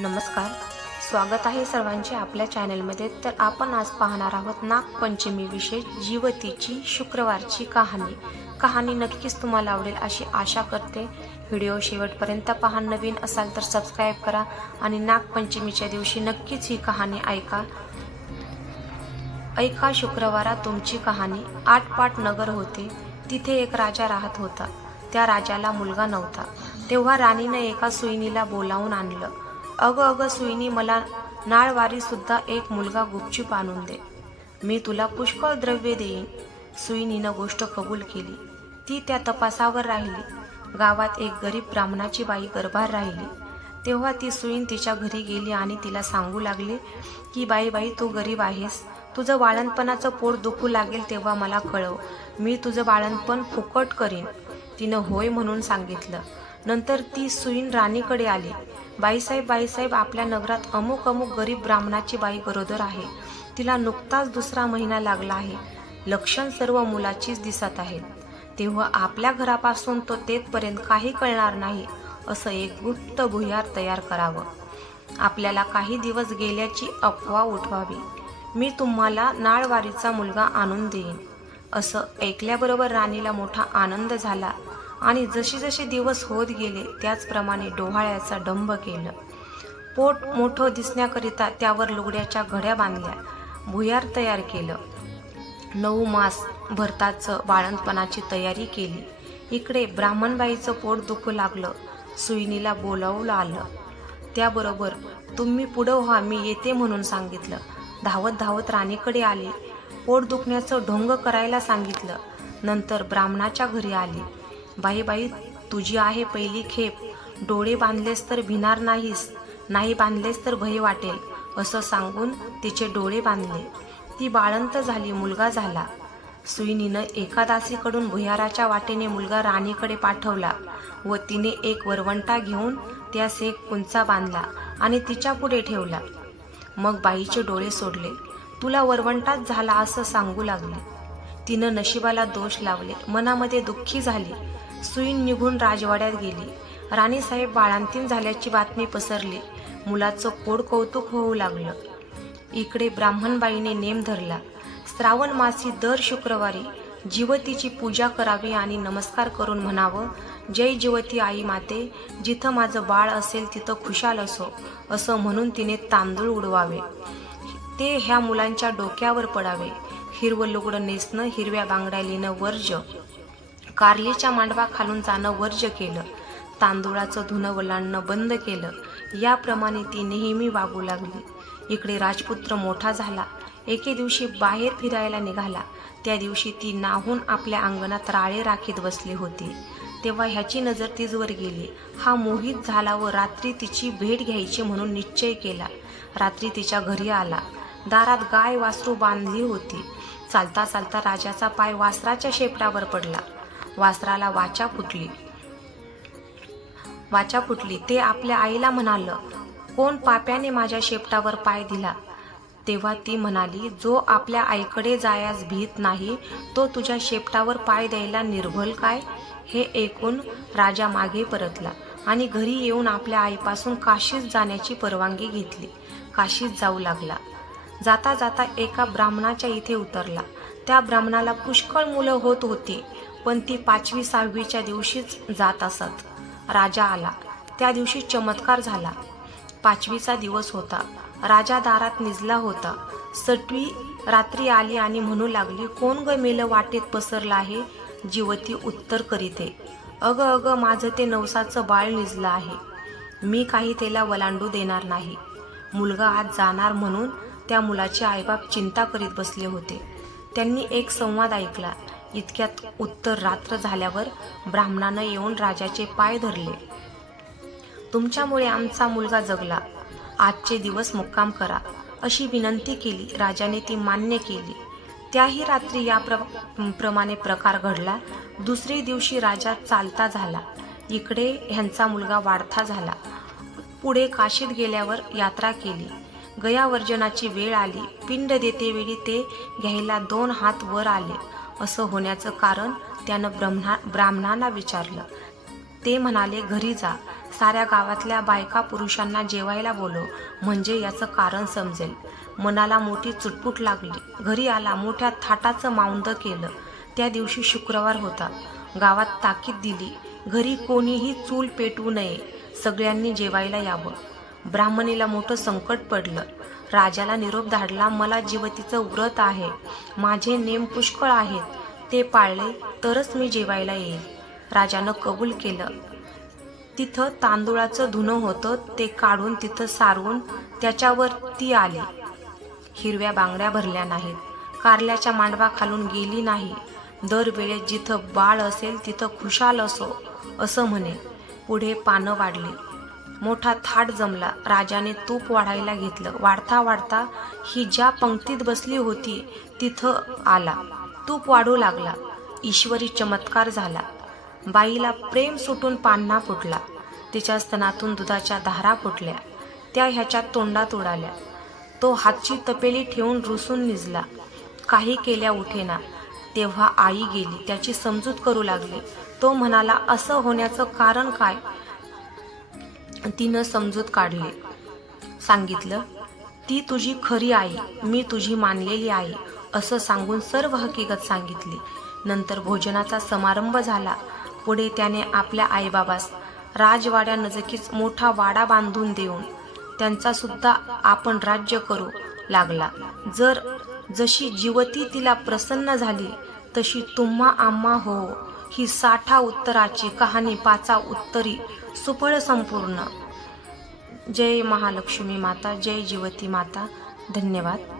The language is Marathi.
नमस्कार, स्वागत आहे सर्वांचे आपल्या चॅनलमध्ये। तर आपण आज पाहणार आहोत नागपंचमी विशेष जीवतीची शुक्रवारची कहाणी नक्कीच तुम्हाला आवडेल अशी आशा करते। व्हिडिओ शेवटपर्यंत पहा। नवीन असाल तर सबस्क्राईब करा आणि नागपंचमीच्या दिवशी नक्कीच ही कहाणी ऐका शुक्रवारा तुमची कहाणी। आटपाट नगर होते, तिथे एक राजा राहत होता। त्या राजाला मुलगा नव्हता। तेव्हा राणीने एका सुईणीला बोलावून आणलं। अगं सुईणी, मला नाळवारी सुद्धा एक मुलगा गुपचूप आणून दे, मी तुला पुष्कळ द्रव्य देईन। सुईणीनं गोष्ट कबूल केली। ती त्या तपासावर राहिली। गावात एक गरीब ब्राह्मणाची बाई गर्भार राहिली। तेव्हा ती सुईण तिच्या घरी गेली आणि तिला सांगू लागली की बाई तू गरीब आहेस, तुझं बाळंतपणाचं पोट दुखू लागेल तेव्हा मला कळव, मी तुझं बाळंतपण फुकट करीन। तिनं होय म्हणून सांगितलं। नंतर ती सुईण राणीकडे आली। बाईसाहेब, आपल्या नगरात अमुक गरीब ब्राह्मणाची बाई गरोदर आहे, तिला नुकताच दुसरा महिना लागला आहे, लक्षण सर्व मुलाचीच दिसत आहेत। तेव्हा आपल्या घरापासून तो तेथपर्यंत काही कळणार नाही असं एक गुप्त भुयार तयार करावं, आपल्याला काही दिवस गेल्याची अफवा उठवावी, मी तुम्हाला नाळवारीचा मुलगा आणून देईन। असं ऐकल्याबरोबर राणीला मोठा आनंद झाला आणि जसे दिवस होत गेले त्याचप्रमाणे डोहाळ्याचा डंभ केलं। पोट मोठं दिसण्याकरिता त्यावर लुगड्याच्या घड्या बांधल्या, भुयार तयार केलं। 9 मास भरताचं बाळंतपणाची तयारी केली। इकडे ब्राह्मणबाईचं पोट दुखू लागलं। सुईणीला बोलावलं आलं। त्याबरोबर तुम्ही पुढं व्हा, मी येते म्हणून सांगितलं। धावत राणीकडे आली। पोट दुखण्याचं ढोंग करायला सांगितलं। नंतर ब्राह्मणाच्या घरी आली। बाई तुझी आहे पहिली खेप, डोळे बांधलेस तर भिणार नाहीस, नाही बांधलेस तर भय वाटेल असं सांगून तिचे डोळे बांधले। ती बाळंत झाली, मुलगा झाला। सुईणीनं एका दासीकडून भुयाराच्या वाटेने मुलगा राणीकडे पाठवला व तिने एक वरवंटा घेऊन त्यास एक कुंचा बांधला आणि तिच्या पुढे ठेवला। मग बाईचे डोळे सोडले। तुला वरवंटाच झाला असं सांगू लागले। तिनं नशिबाला दोष लावले, मनामध्ये दुःखी झाली। सुईण निघून राजवाड्यात गेली। राणीसाहेब बाळंतीण झाल्याची बातमी पसरली। मुलाचं कोड कौतुक होऊ लागलं। इकडे ब्राह्मणबाईने नेम धरला, श्रावण मासी दर शुक्रवारी जीवतीची पूजा करावी आणि नमस्कार करून म्हणावं, जय जीवती आई माते, जिथं माझं बाळ असेल तिथं खुशाल असो असं म्हणून तिने तांदूळ उडवावे, ते ह्या मुलांच्या डोक्यावर पडावे। हिरवं लुगडं नेसणं, हिरव्या बांगड्या लिहिणं वर्ज्य, कारलीच्या मांडवा खालून जाणं वर्ज्य केलं, तांदूळाचं धुणं वलांडणं बंद केलं। याप्रमाणे ती नेहमी वागू लागली। इकडे राजपुत्र मोठा झाला। एके दिवशी बाहेर फिरायला निघाला। त्या दिवशी ती नाहून आपल्या अंगणात राळे राखीत बसली होती। तेव्हा ह्याची नजर तिजवर गेली। हा मोहित झाला व रात्री तिची भेट घ्यायची म्हणून निश्चय केला। रात्री तिच्या घरी आला। दारात गाय वासरू बांधली होती। चालता राजाचा पाय वासराच्या शेपटावर पडला। वासराला वाचा फुटली। ते आपल्या आईला म्हणालं, कोण पाप्याने माझ्या शेपटावर पाय दिला? तेव्हा ती म्हणाली, जो आपल्या आईकडे जायास भीत नाही तो तुझ्या शेपटावर पाय द्यायला निर्भल काय? हे ऐकून राजा मागे परतला आणि घरी येऊन आपल्या आईपासून काशीत जाण्याची परवानगी घेतली। काशीत जाऊ लागला। जाता एका ब्राह्मणाच्या इथे उतरला। त्या ब्राह्मणाला पुष्कळ मुलं होत होती, पण ती 5वी 6वीच्या दिवशीच जात असत। राजा आला। त्या दिवशी चमत्कार झाला। 5वीचा दिवस होता। राजा दारात निजला होता। सटवी रात्री आली आणि म्हणू लागली, कोण ग मेलं वाटेत पसरलं आहे? जीवती उत्तर करीते, अगं माझं ते नवसाचं बाळ निजलं आहे, मी काही त्याला वलांडू देणार नाही। मुलगा आज जाणार म्हणून त्या मुलाचे आईबाप चिंता करीत बसले होते। त्यांनी एक संवाद ऐकला। इतक्यात उत्तर रात्र झाल्यावर ब्राह्मणानं येऊन राजाचे पाय धरले। तुमच्यामुळे आमचा मुलगा जगला, आजचे दिवस मुक्काम करा अशी विनंती केली। राजाने ती मान्य केली। त्याही रात्री याप्रमाणे प्रकार घडला। दुसरे दिवशी राजा चालता झाला। इकडे ह्यांचा मुलगा वाढता झाला। पुढे काशीत गेल्यावर यात्रा केली। गयावर्जनाची वेळ आली। पिंड देतेवेळी ते घ्यायला 2 हात वर आले। असं होण्याचं कारण त्यानं ब्राह्मणांना विचारलं। ते म्हणाले, घरी जा, साऱ्या गावातल्या बायका पुरुषांना जेवायला बोलव, म्हणजे याचं कारण समजेल. मनाला मोठी चुटपुट लागली. घरी आला, मोठ्या थाटाचं मावंद केलं. त्या दिवशी शुक्रवार होता. गावात ताकीद दिली, घरी कोणीही चूल पेटवू नये, सगळ्यांनी जेवायला यावं. ब्राह्मणीला मोठं संकट पडलं. राजाला निरोप धाडला, मला जिवतीचं व्रत आहे, माझे नेम पुष्कळ आहेत, ते पाळले तरच मी जेवायला येईल. राजानं कबूल केलं. तिथं तांदूळाचं धुणं होतं, ते काढून तिथं सारवून त्याच्यावर ती आली. हिरव्या बांगड्या भरल्या नाहीत, कारल्याच्या मांडवा खालून गेली नाही. दरवेळेस जिथं बाळ असेल तिथं खुशाल असो असं म्हणे. पुढे पानं वाढली, मोठा थाट जमला. राजाने तूप वाढायला घेतलं. वाढता वाढता ही ज्या पंक्तीत बसली होती तिथं आला. तूप वाढू लागला. ईश्वरी चमत्कार झाला. बाईला प्रेम सुटून पान्हा फुटला. तिच्या स्तनातून दुधाच्या धारा फुटल्या. त्या ह्याच्या तोंडात उडाल्या. तो हातची तपेली ठेवून रुसून निजला. काही केल्या उठेना. तेव्हा आई गेली, त्याची समजूत करू लागली. तो म्हणाला, असं होण्याचं कारण काय? तिनं समजूत काढली. सांगितलं, ती तुझी खरी आई, मी तुझी मानलेली आई, असं सांगून सर्व हकीकत सांगितली. नंतर भोजनाचा समारंभ झाला. पुढे त्याने आपल्या आईबाबास राजवाड्यानजीकच मोठा वाडा बांधून देऊन त्यांचा सुद्धा आपण राज्य करू लागला. जशी जिवती तिला प्रसन्न झाली तशी तुम्हा आम्हा हो. ही 60 उत्तराची कहाणी 5 उत्तरी सुफळ संपूर्ण. जय महालक्ष्मी माता, जय जिवती माता. धन्यवाद.